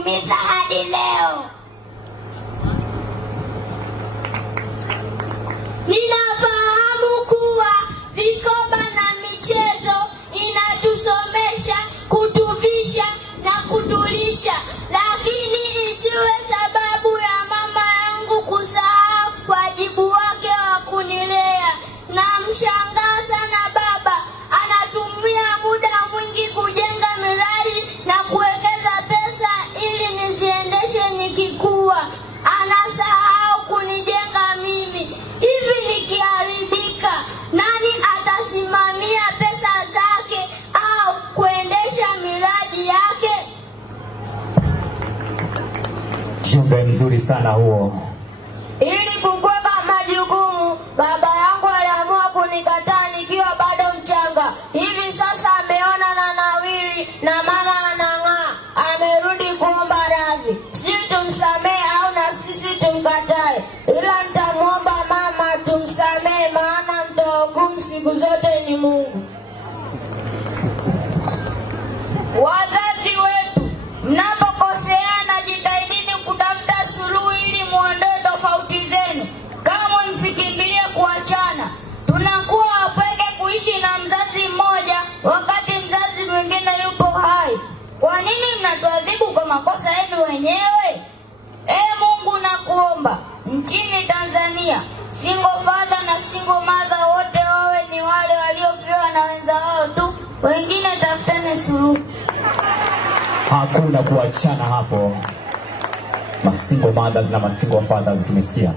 inaniumiza hadi leo. Ninafahamu kuwa vikoba na michezo inatusomesha, kutuvisha na kutulisha, lakini isiwe sababu ya mama yangu kusahau wajibu wake wa kunilea. Namshangaa sana baba, anatumia muda mwingi kujenga miradi na kuwekeza pesa ili niziendeshe nikikua. Anasahau kunijenga mimi. Hivi nikiharibika, nani atasimamia pesa zake au kuendesha miradi yake? Jumbe mzuri sana huo. Ili kukweka majukumu, baba yangu aliamua kunikataa nikiwa bado mchanga. Hivi sasa ameona na nawiri na mama anang'aa, amerudi kuomba radhi. Sisi tumsamehe au na sisi tumkatae, ila nitamwomba mama tumsamehe, maana mtoa hukumu siku zote ni Mungu. Wazazi wetu, mnapokoseana jitahidini kutafuta suluhu ili muondoe tofauti zenu. Kama msikimbilie kuachana. Tunakuwa wapweke kuishi na mzazi mmoja wakati mzazi mwingine yupo hai. Kwa nini mnatuadhibu kwa makosa yenu wenyewe? Mungu nakuomba, nchini Tanzania single father na single mother wote wawe ni wale waliofiwa na wenza wao tu, wengine tafutane suluhu. Hakuna kuachana hapo. Masingle mothers na masingle fathers tumesikia.